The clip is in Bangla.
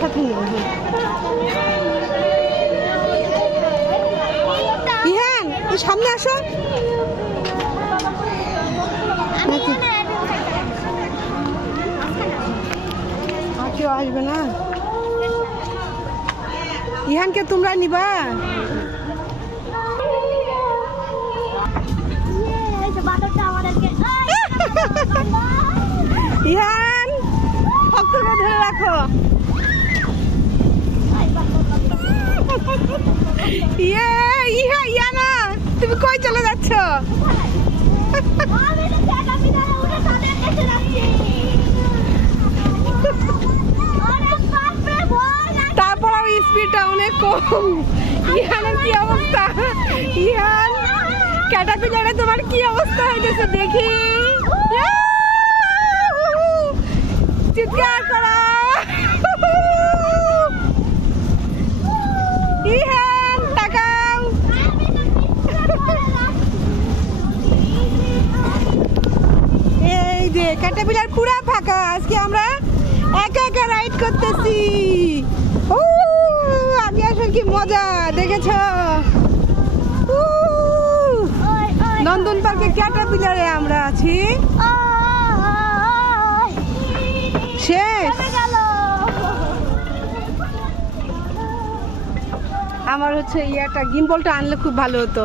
সাথে নিয়ে ইহান তুই সামনে আসো নাকি আর কেউ আসবে না ইহানকে তোমরা নিবা ইহান ভক্তকে ধরে রাখো ইয়ে ইহা ইয়ানা তুমি কই চলে যাচ্ছ তারপর আর স্পিডটা অনেক কম ইহানের কি অবস্থা ইহান ক্যাটারপিলারে তোমার কি অবস্থা হয়েছে দেখি চিৎকার করা ইহান তাকাও এই যে ক্যাটারপিলার পুরা ফাঁকা আজকে আমরা একা একা রাইড করতেছি ও আগে আসলে কি মজা দেখেছ নন্দন পার্কে ক্যাটারপিলারে আমরা আছি শেষ আমার হচ্ছে ইয়াটা গিম্বলটা আনলে খুব ভালো হতো